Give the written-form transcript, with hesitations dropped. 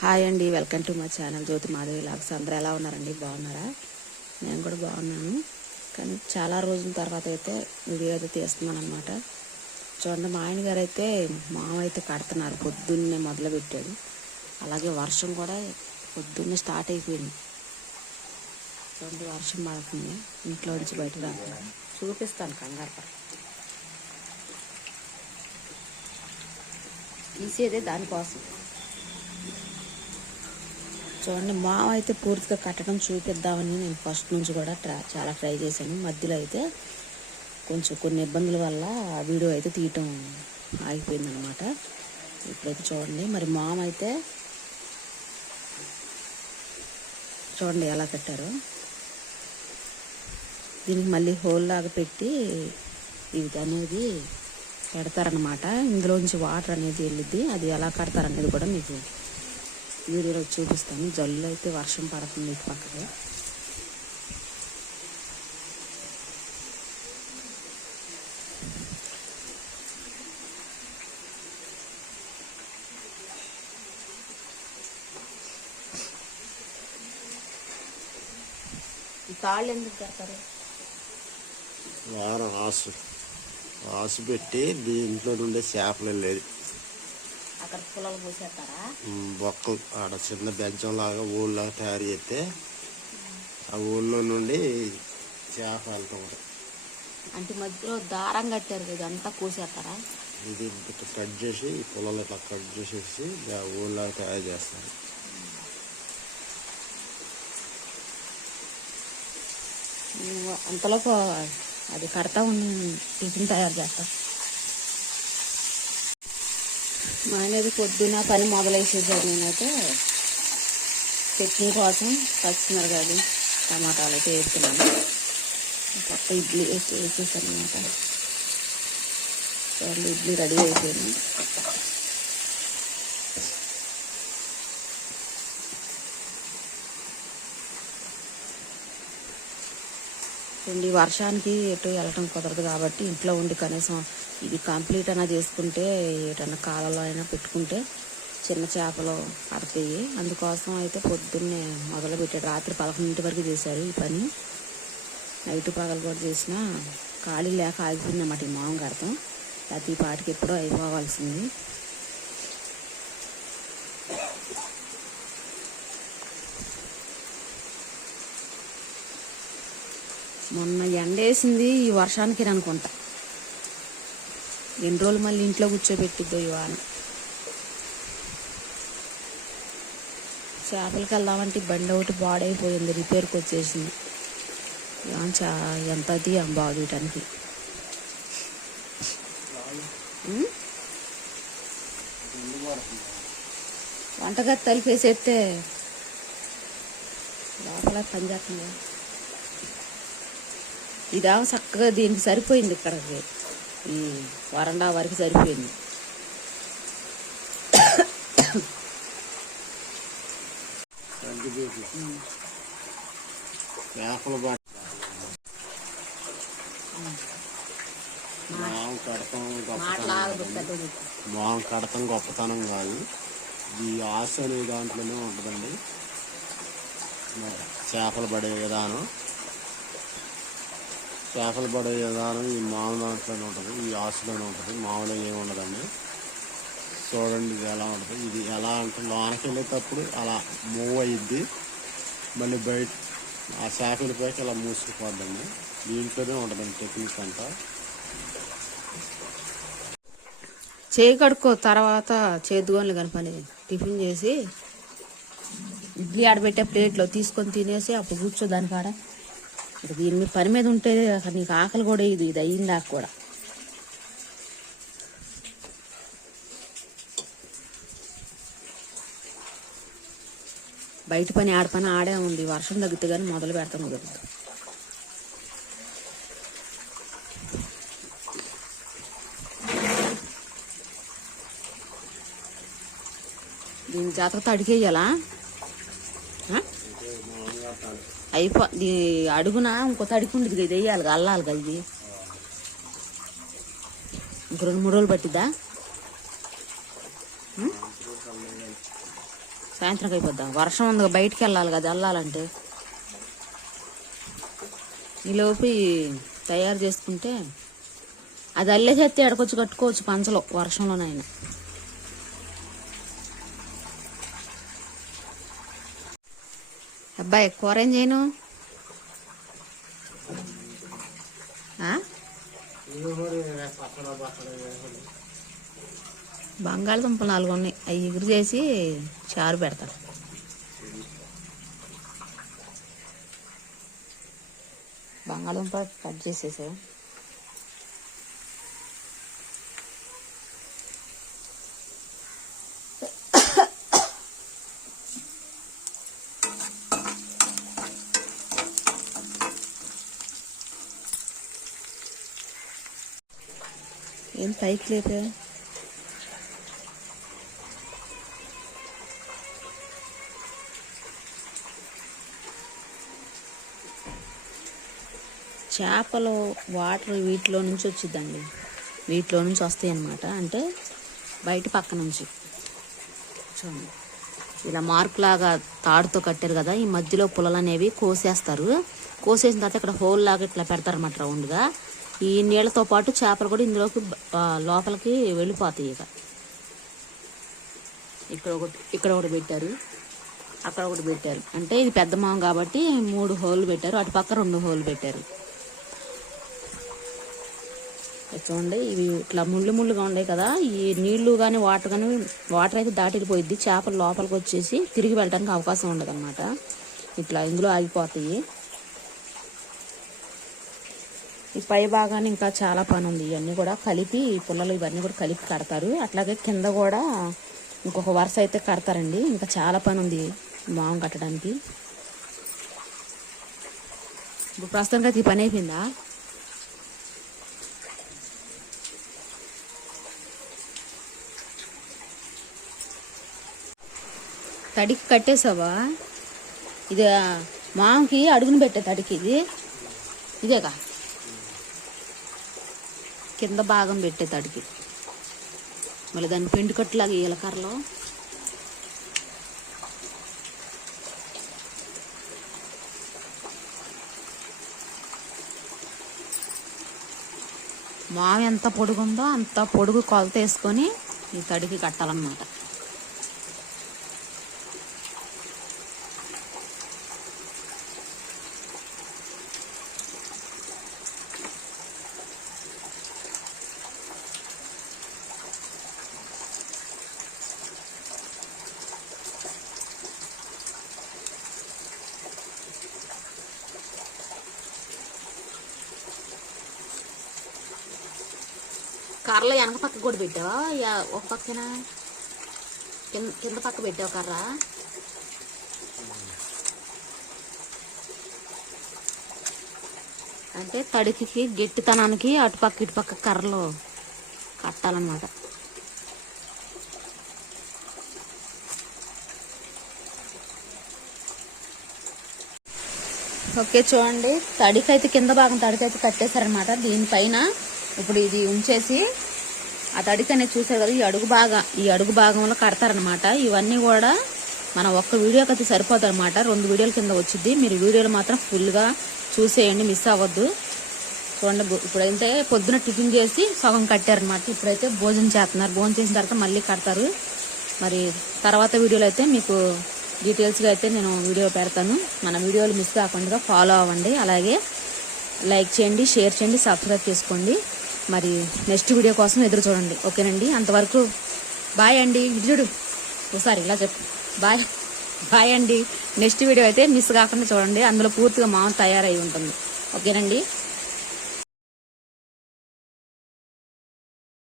Hi అండి, welcome to my channel Jyothi Madhavi vlogs. అందరూ ఎలా ఉన్నారండి? బాగున్నారా? నేను కూడా బాగున్నాను. కానీ చాలా రోజుల తర్వాత అయితే వీడియో అయితే తీస్తున్నాను అనమాట. చూడండి, మా ఆయన గారు అయితే మామ అయితే కడుతున్నారు. పొద్దున్నే మొదలు పెట్టాడు. అలాగే వర్షం కూడా పొద్దున్నే స్టార్ట్ అయిపోయింది. చూడండి, వర్షం పడుతుంది. ఇంట్లో నుంచి బయట రాకుండా చూపిస్తాను, కంగారు పడ తీసేదే దానికోసం. చూడండి, మావ అయితే పూర్తిగా కట్టడం చూపిద్దామని నేను ఫస్ట్ నుంచి కూడా చాలా ట్రై చేశాను. మధ్యలో అయితే కొంచెం కొన్ని ఇబ్బందుల వల్ల ఆ వీడియో అయితే తీయటం ఆగిపోయిందనమాట. ఇప్పుడైతే చూడండి, మరి మామ అయితే చూడండి ఎలా కట్టారో. దీనికి మళ్ళీ హోల్ లాగా పెట్టి ఇది అనేది పెడతారనమాట. ఇందులోంచి వాటర్ అనేది వెళ్ళిద్ది. అది ఎలా కడతారనేది కూడా మీకు వీడియోలో చూపిస్తాను. జల్లు అయితే వర్షం పడుతుంది ఇటు పక్కకి. ఈ తాళ్ళు ఎందుకు కడతారు? వారం ఆసు పెట్టి దీంట్లో నుండే చేపలు వెళ్ళేది. అక్కడ పొలాలు పోసేస్తారా? బొక్కలు ఆడ చిన్న బెంచం లాగా ఊళ్ళలాగా తయారు చేస్తే ఆ ఊళ్ళో నుండి చేప వెళ్తూ ఉంటాయి. అంటే మధ్యలో దారం కట్టారు కదా, అంతా కోసేస్తారా? ఇది కట్ చేసి పొలాలు ఇట్లా కట్ చేసేసి ఊళ్ళలాగా తయారు చేస్తారు. అంతలోపు అది కడతా ఉన్న టిఫిన్ తయారు చేస్తా. మా అనేది పొద్దున పని మొదలైసేసారు. నేనైతే చట్నీ కోసం పచ్చిమిరకాయలు టమాటాలు అయితే వేస్తున్నాను. కొత్త ఇడ్లీ వేసేసాను అనమాట. ఇడ్లీ రెడీ అయిపోయింది. ఈ వర్షానికి ఎటు వెళ్ళటం కుదరదు కాబట్టి ఇంట్లో ఉండి కనీసం ఇది కంప్లీట్ అయినా చేసుకుంటే ఏటన్నా కాలంలో అయినా పెట్టుకుంటే చిన్న చేపలు పడతాయి. అందుకోసం అయితే పొద్దున్నే మొదలు పెట్టాడు. రాత్రి 11 వరకు చేశారు ఈ పని. నైట్ పగలు కూడా చేసిన ఖాళీ లేక ఆగిపోయింది అన్నమాట ఈ మామూలు అర్థం. ప్రతి పాటికి ఎప్పుడో అయిపోవాల్సింది. మొన్న ఎండేసింది ఈ వర్షానికి అనుకుంటా. ఎన్ని రోజులు మళ్ళీ ఇంట్లో కూర్చోబెట్టిద్దో ఈ వాన. చేపలకి వెళ్దామంటే బండి ఒకటి బాడైపోయింది, రిపేర్కి వచ్చేసింది. ఎంత అది బాగు తీయటానికి. వంటగది తలిపేసేస్తే లోపల పని చేస్తుంది. ఇదేమో చక్కగా దీనికి సరిపోయింది. ఇక్కడికి ఈ వరండా వరకు సరిపోయింది. మాం కడతాం గొప్పతనం కాదు, ఈ ఆశ అనే దాంట్లోనే ఉంటుందండి. చేపలు పడే విధానం ఈ మామూలు దాంట్లోనే ఉంటుంది, ఈ ఆశలోనే ఉంటుంది. మామూలుగా ఏమి ఉండదండి. చూడండి ఇది ఎలా ఉంటుంది. ఇది ఎలా అంటే లోనకి వెళ్ళేటప్పుడు అలా మూవ్ అయ్యిద్ది, మళ్ళీ బయట ఆ చేపల పైకి అలా మూసుకుపోద్దండి. దీంట్లోనే ఉంటుందండి టెక్నిక్ అంతా. చేయి కడుక్కో, తర్వాత చేదుగోన్లు కనపని టిఫిన్ చేసి ఇడ్లీ ఆడబెట్టే ప్లేట్లో తీసుకొని తినేసి అప్పుడు కూర్చో దాని కాడ. దీని మీద పని మీద ఉంటే అసలు నీకు ఆకలి కూడా ఇది అయ్యిందాక కూడా. బయట పని ఆడ పని ఆడే ఉంది. వర్షం తగ్గితే కానీ మొదలు పెడతాం కుదరదు. దీని జాతరతో అడిగేయాలా? దీని అడుగున ఇంకో తడికుండి ఇది వేయాలి, అల్లాలి కదా. ఇది ఇంక 2-3 రోజులు పట్టిద్దా? సాయంత్రం అయిపోద్దా? వర్షం ఉంది, బయటికి వెళ్ళాలి కదా, వెళ్ళాలంటే ఈలోపు తయారు చేసుకుంటే అది అల్లేసేస్తే ఎడకొచ్చి కట్టుకోవచ్చు పంచలో వర్షంలోనైనా. అబ్బాయి కూర ఏం చేయను? బంగాళదుంపలు 4 ఉన్నాయి, అవి ఎగురు చేసి చారు పెడతారు. బంగాళదుంప కట్ చేసేసా. ఏం పైకి లేపా? చేపలు వాటర్ వీటిలో నుంచి వచ్చిందండి, వీటిలో నుంచి వస్తాయి అన్నమాట. అంటే బయట పక్క నుంచి చూడండి, ఇలా మార్కులాగా తాడుతో కట్టారు కదా, ఈ మధ్యలో పుల్లలు అనేవి కోసేస్తారు. కోసేసిన తర్వాత ఇక్కడ హోల్ లాగా ఇట్లా పెడతారన్నమాట రౌండ్గా. ఈ నీళ్ళతో పాటు చేపలు కూడా ఇందులోకి లోపలికి వెళ్ళిపోతాయి. ఇక్కడ ఒకటి పెట్టారు, అక్కడ ఒకటి పెట్టారు. అంటే ఇది పెద్ద మాం కాబట్టి 3 హోల్ పెట్టారు, అటు పక్క 2 హోల్ పెట్టారు. చూడండి, ఇవి ఇట్లా ముళ్ళుగా ఉన్నాయి కదా, ఈ నీళ్లు కానీ వాటర్ అయితే దాటిపోయిద్ది, చేపలు లోపలికి వచ్చేసి తిరిగి వెళ్ళడానికి అవకాశం ఉండదు అన్నమాట. ఇట్లా ఇందులో ఆగిపోతాయి. ఈ పై భాగాన్ని ఇంకా చాలా పని ఉంది, ఇవన్నీ కూడా కలిపి పుల్లలు ఇవన్నీ కూడా కలిపి కడతారు. అట్లాగే కింద కూడా ఇంకొక వరుస అయితే కడతారండి. ఇంకా చాలా పని ఉంది మాం కట్టడానికి. ఇప్పుడు ప్రస్తుతానికి అయితే ఈ పని అయిపోయిందా? తడికి కట్టేసావా? ఇది మాంకి అడుగుని పెట్టే తడికి ఇదేగా, కింద భాగం పెట్టే తడికి. మళ్ళీ దాన్ని పెండు కట్టులాగా ఈలకర్రలో మాం ఎంత పొడుగుందో అంత పొడుగు కొలత వేసుకొని ఈ తడికి కట్టాలన్నమాట. కర్రలో వెనక పక్క కూడా పెట్టావా? ఒక పక్కన కింద పక్క పెట్టావు కర్ర? అంటే తడికి గట్టితనానికి అటుపక్క ఇటుపక్క కర్రలో కట్టాలన్నమాట. ఓకే చూడండి, తడికైతే కింద భాగం తడికైతే కట్టేశారనమాట. దీనిపైన ఇప్పుడు ఇది ఉంచేసి ఆ తడికి అనేది చూసారు కదా, ఈ అడుగు భాగంలో కడతారనమాట. ఇవన్నీ కూడా మనం ఒక్క వీడియోకి అయితే సరిపోతుంది అనమాట, 2 వీడియోల కింద వచ్చింది. మీరు వీడియోలు మాత్రం ఫుల్గా చూసేయండి, మిస్ అవ్వద్దు. చూడండి, ఇప్పుడైతే పొద్దున టిఫిన్ చేసి సగం కట్టారనమాట. ఇప్పుడైతే భోజనం చేస్తున్నారు, భోజనం చేసిన తర్వాత మళ్ళీ కడతారు. మరి తర్వాత వీడియోలో అయితే మీకు డీటెయిల్స్గా అయితే నేను వీడియో పెడతాను. మన వీడియోలు మిస్ కాకుండా ఫాలో అవ్వండి, అలాగే లైక్ చేయండి, షేర్ చేయండి, సబ్స్క్రైబ్ చేసుకోండి. మరి నెక్స్ట్ వీడియో కోసం ఎదురు చూడండి. ఓకేనండి, అంతవరకు బాయ్ అండి. చూడు ఒకసారి ఇలా చెప్పు, బాయ్ అండి. నెక్స్ట్ వీడియో అయితే మిస్ కాకుండా చూడండి, అందులో పూర్తిగా మామూలు తయారై ఉంటుంది. ఓకేనండి.